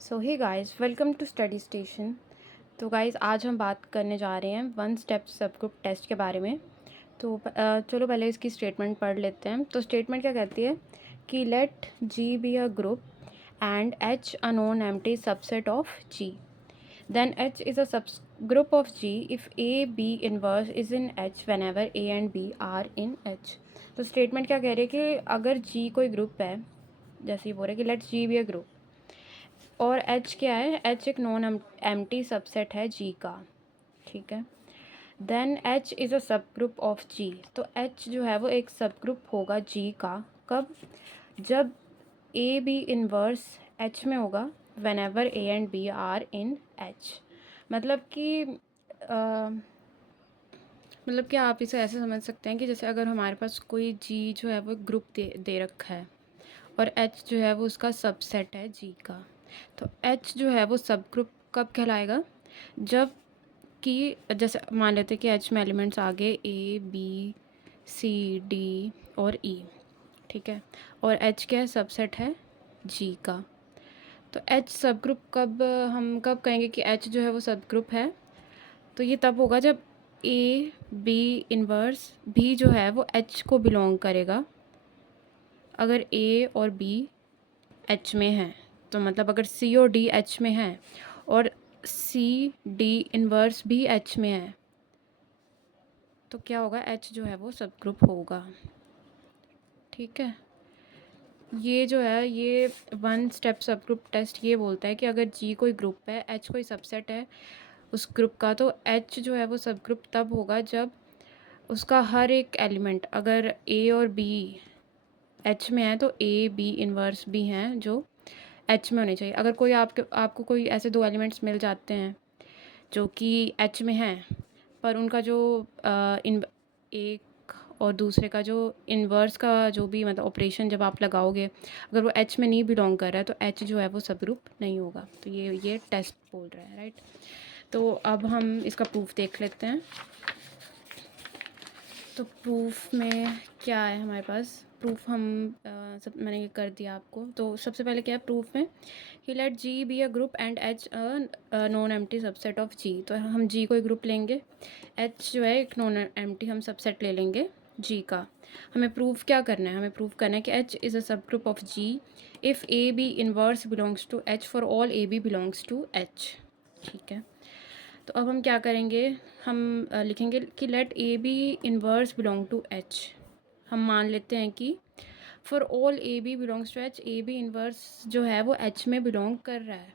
So hey guys, welcome to study station. तो guys, आज हम बात करने जा रहे हैं one step sub group test के बारे में। तो चलो पहले इसकी स्टेटमेंट पढ़ लेते हैं। तो स्टेटमेंट क्या कहती है कि let G be a group and H a non empty subset of G, then H is a सब group of G if A B inverse is in H whenever A and B are in H. तो statement क्या कह रही है कि अगर जी कोई group है, जैसे ही बोल रहे हैं कि let G be a group, और एच क्या है, एच एक नॉन एम्प्टी सबसेट है जी का। ठीक है, देन एच इज़ अ सब ग्रुप ऑफ जी। तो एच जो है वो एक सब ग्रुप होगा जी का। कब? जब ए बी इनवर्स एच में होगा, whenever A and B are in H. मतलब कि मतलब कि आप इसे ऐसे समझ सकते हैं कि जैसे अगर हमारे पास कोई जी जो है वो ग्रुप दे रखा है और एच जो है वो उसका सबसेट है जी का। तो एच जो है वो सब ग्रुप कब कहलाएगा? जब कि जैसे मान लेते हैं कि एच में एलिमेंट्स आ गए ए बी सी डी और ई। ठीक है, और एच क्या है, सबसेट है जी का। तो एच सब ग्रुप कब, हम कब कहेंगे कि एच जो है वो सब ग्रुप है? तो ये तब होगा जब ए बी इनवर्स भी जो है वो एच को बिलोंग करेगा। अगर ए और बी एच में है, तो मतलब अगर सी और डी एच में है और सी डी इनवर्स भी एच में है, तो क्या होगा, एच जो है वो सब ग्रुप होगा। ठीक है, ये जो है ये one step sub group test ये बोलता है कि अगर जी कोई ग्रुप है, एच कोई सबसेट है उस ग्रुप का, तो एच जो है वो सब ग्रुप तब होगा जब उसका हर एक एलिमेंट, अगर ए और बी एच में है तो ए बी इनवर्स भी हैं जो एच में होने चाहिए। अगर कोई आपको कोई ऐसे दो एलिमेंट्स मिल जाते हैं जो कि एच में हैं, पर उनका जो इन एक और दूसरे का जो इन्वर्स का जो भी मतलब ऑपरेशन जब आप लगाओगे, अगर वो एच में नहीं बिलोंग कर रहा है तो एच जो है वो सब ग्रुप नहीं होगा। तो ये टेस्ट बोल रहा है, राइट। तो अब हम इसका प्रूफ देख लेते हैं। तो प्रूफ में क्या है हमारे पास? प्रूफ हम सब मैंने कर दिया आपको। तो सबसे पहले क्या है प्रूफ में कि let G be a group and H non empty subset of G. तो हम जी को एक ग्रुप लेंगे, एच जो है एक नॉन एम्प्टी हम सबसेट ले लेंगे जी का। हमें प्रूफ क्या करना है? हमें प्रूफ करना है कि एच इज़ अ सब group of G if A B inverse belongs to H for all A B belongs to H. ठीक है, तो अब हम क्या करेंगे, हम लिखेंगे कि let A B inverse belong to H. हम मान लेते हैं कि for all A B belongs to H, A B inverse जो है वो एच में बिलोंग कर रहा है,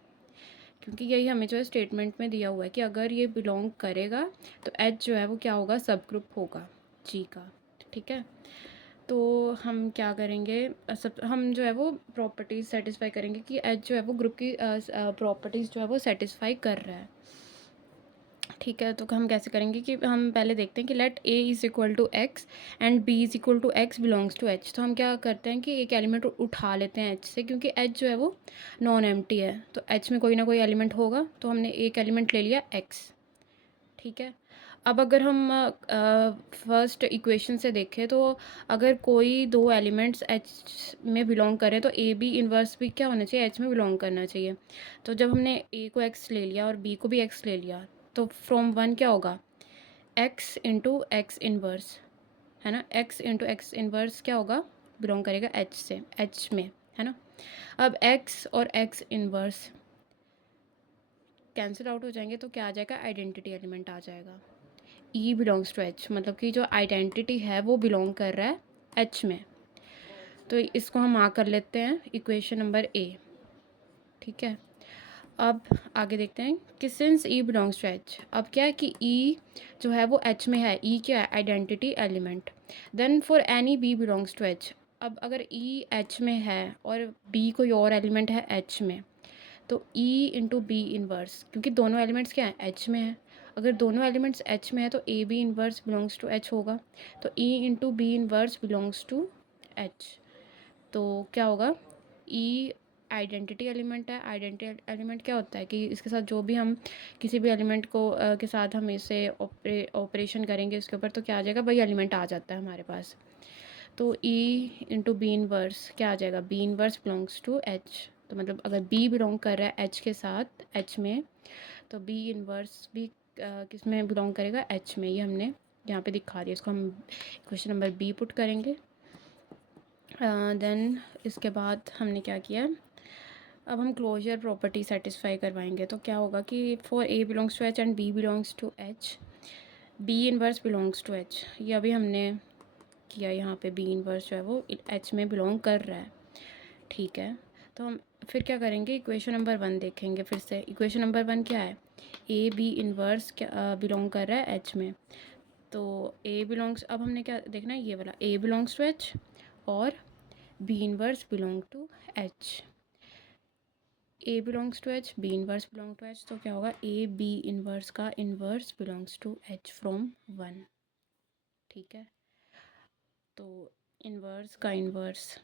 क्योंकि यही हमें जो है स्टेटमेंट में दिया हुआ है कि अगर ये बिलोंग करेगा तो एच जो है वो क्या होगा, सब ग्रुप होगा जी का। ठीक है, तो हम क्या करेंगे, सब हम जो है वो प्रॉपर्टीज़ सेटिस्फाई करेंगे कि एच जो है वो ग्रुप की प्रॉपर्टीज़ जो है वो सेटिस्फाई कर रहा है। ठीक है, तो हम कैसे करेंगे कि हम पहले देखते हैं कि let A is equal to X and B is equal to X belongs to H. तो हम क्या करते हैं कि एक एलिमेंट उठा लेते हैं एच से, क्योंकि एच जो है वो नॉन एम्प्टी है, तो एच में कोई ना कोई एलिमेंट होगा, तो हमने एक एलिमेंट ले लिया एक्स। ठीक है, अब अगर हम फर्स्ट इक्वेशन से देखें तो अगर कोई दो एलिमेंट्स एच में बिलोंग करें तो ए बी इन्वर्स भी क्या होना चाहिए, एच में बिलोंग करना चाहिए। तो जब हमने ए को एक्स ले लिया और बी को भी एक्स ले लिया, तो फ्रॉम वन क्या होगा, एक्स इंटू एक्स इन्वर्स, है ना। एक्स इंटू एक्स इन्वर्स क्या होगा, बिलोंग करेगा एच से, एच में, है ना। अब एक्स और एक्स इन्वर्स कैंसिल आउट हो जाएंगे तो क्या आ जाएगा, आइडेंटिटी एलिमेंट आ जाएगा। ई बिलोंग्स टू एच, मतलब कि जो आइडेंटिटी है वो बिलोंग कर रहा है एच में। तो इसको हम आ कर लेते हैं इक्वेशन नंबर ए। ठीक है, अब आगे देखते हैं कि since E belongs to H, अब क्या है कि ई जो है वो एच में है, ई क्या है, identity element. Then for any B belongs to H, अब अगर ई एच में है और बी कोई और एलिमेंट है एच में, तो ई इंटू बी इनवर्स, क्योंकि दोनों एलिमेंट्स क्या हैं, एच में है। अगर दोनों एलिमेंट्स एच में है तो A B inverse belongs to H होगा, तो E into B inverse belongs to H. तो क्या होगा, ई आइडेंटिटी एलिमेंट है। आइडेंटिटी एलिमेंट क्या होता है कि इसके साथ जो भी हम किसी भी एलिमेंट को के साथ हम इसे ऑपरेशन करेंगे इसके ऊपर, तो क्या आ जाएगा, वही एलिमेंट आ जाता है हमारे पास। तो ई इंटू बी इनवर्स क्या आ जाएगा, B inverse belongs to H. तो मतलब अगर बी बिलोंग कर रहा है एच के साथ एच में, तो बी इन्वर्स भी किस में बिलोंग करेगा, एच में। ये हमने यहाँ पे दिखा दिया। इसको हम क्वेश्चन नंबर बी पुट करेंगे। देन इसके बाद हमने क्या किया, अब हम क्लोजर प्रॉपर्टी सेटिस्फाई करवाएंगे। तो क्या होगा कि for A belongs to H and B belongs to H, B inverse belongs to H. ये अभी हमने किया, यहाँ पे बी इन्वर्स जो है वो एच में बिलोंग कर रहा है, ठीक है। तो हम फिर क्या करेंगे, इक्वेशन नंबर 1 देखेंगे फिर से। इक्वेशन नंबर 1 क्या है, ए बी इन्वर्स क्या बिलोंग कर रहा है एच में। तो ए बिलोंग्स, अब हमने क्या देखना है, ये वाला ए बिलोंग्स टू एच और B inverse belong to H. A belongs to H, B inverse belong to H, तो क्या होगा, ए बी इन्वर्स का inverse belongs to H from 1, ठीक है। तो इन्वर्स का इन्वर्स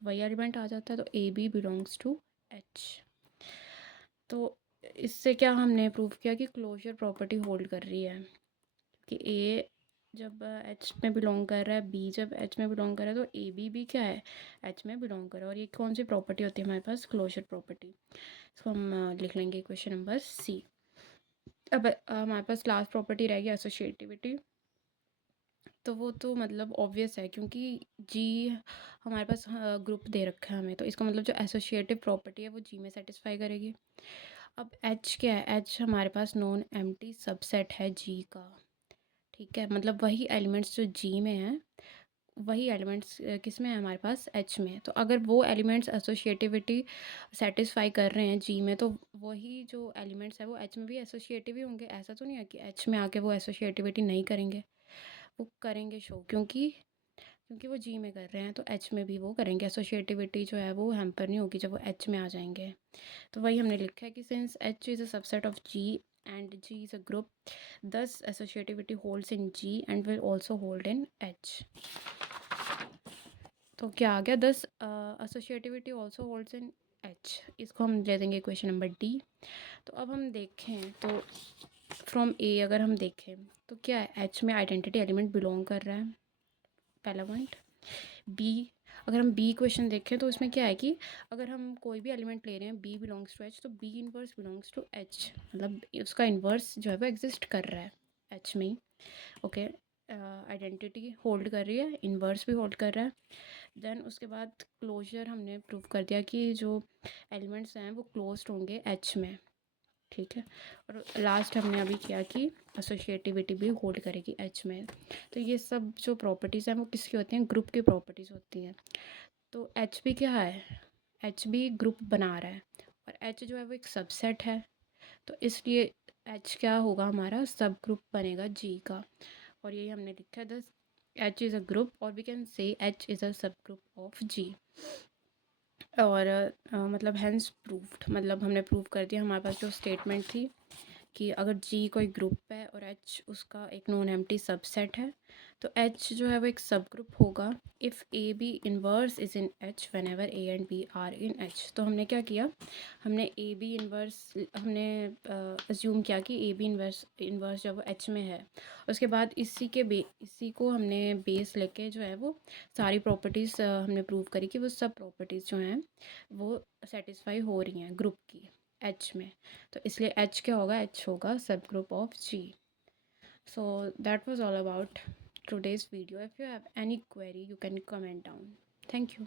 वही एलिमेंट आ जाता है, तो A B belongs to H. तो इससे क्या हमने प्रूव किया कि क्लोजर प्रॉपर्टी होल्ड कर रही है कि ए जब एच में बिलोंग कर रहा है, बी जब एच में बिलोंग कर रहा है, तो ए बी भी क्या है, एच में बिलोंग कर रहा है। और ये कौन सी प्रॉपर्टी होती है हमारे पास, क्लोजर प्रॉपर्टी। इसको हम लिख लेंगे क्वेश्चन नंबर सी। अब हमारे पास लास्ट प्रॉपर्टी रहेगी एसोशिएटिविटी। तो वो तो मतलब ऑब्वियस है, क्योंकि जी हमारे पास ग्रुप दे रखा है हमें, तो इसका मतलब जो एसोशिएटिव प्रॉपर्टी है वो जी में सेटिस्फाई करेगी। अब एच क्या है, एच हमारे पास नॉन एम्प्टी सबसेट है जी का, ठीक है। मतलब वही एलिमेंट्स जो जी में हैं, वही एलिमेंट्स किस में है हमारे पास, एच में। तो अगर वो एलिमेंट्स एसोशिएटिविटी सेटिस्फाई कर रहे हैं जी में, तो वही जो एलिमेंट्स है वो एच में भी एसोशिएटिव ही होंगे। ऐसा तो नहीं है कि एच में आके वो एसोशिएटिविटी नहीं करेंगे, वो करेंगे शो, क्योंकि क्योंकि वो जी में कर रहे हैं, तो एच में भी वो करेंगे। एसोशिएटिविटी जो है वो हैम्पर नहीं होगी जब वो एच में आ जाएंगे। तो वही हमने लिखा है कि since H is a subset of G and G is a group, thus associativity holds in G and will also hold in H. तो क्या आ गया, thus associativity also holds in H. इसको हम दे देंगे क्वेश्चन नंबर डी। तो अब हम देखें तो फ्रॉम ए अगर हम देखें तो क्या है, एच में आइडेंटिटी एलिमेंट बिलोंग कर रहा है, पहला पॉइंट। बी, अगर हम बी क्वेश्चन देखें तो इसमें क्या है कि अगर हम कोई भी एलिमेंट ले रहे हैं बी बिलोंग्स टू एच, तो B inverse belongs to H, मतलब उसका इन्वर्स जो है वो एग्जिस्ट कर रहा है एच में ही, ओके। आइडेंटिटी होल्ड कर रही है, इन्वर्स भी होल्ड कर रहा है। देन उसके बाद क्लोजर हमने प्रूव कर दिया कि जो एलिमेंट्स हैं वो क्लोज्ड होंगे एच में, ठीक है। और लास्ट हमने अभी किया कि एसोशिएटिविटी भी होल्ड करेगी एच में। तो ये सब जो प्रॉपर्टीज़ हैं वो किसकी होती हैं, ग्रुप की प्रॉपर्टीज़ होती हैं। तो एच भी क्या है, एच भी ग्रुप बना रहा है, और एच जो है वो एक सबसेट है, तो इसलिए एच क्या होगा, हमारा सब ग्रुप बनेगा जी का। और यही हमने लिखा है, thus H is a group, और we can say H is a सब ग्रुप ऑफ जी। और मतलब हैंस प्रूव्ड, मतलब हमने प्रूव कर दिया। हमारे पास जो स्टेटमेंट थी कि अगर जी कोई ग्रुप है और एच उसका एक नॉन एम्प्टी सबसेट है, तो एच जो है वो एक सब ग्रुप होगा if A B inverse is in H whenever A and B are in H. तो हमने क्या किया, हमने ए बी इन्वर्स, हमने अज्यूम किया कि ए बी इन्वर्स इन्वर्स जो वो एच में है। उसके बाद इसी को हमने बेस लेके जो है वो सारी प्रॉपर्टीज़ हमने प्रूव करी कि वो सब प्रॉपर्टीज़ जो हैं वो सेटिस्फाई हो रही हैं ग्रुप की एच में। तो इसलिए एच क्या होगा, एच होगा sub group of G. So that was all about today's video. If you have any query you can comment down. Thank you.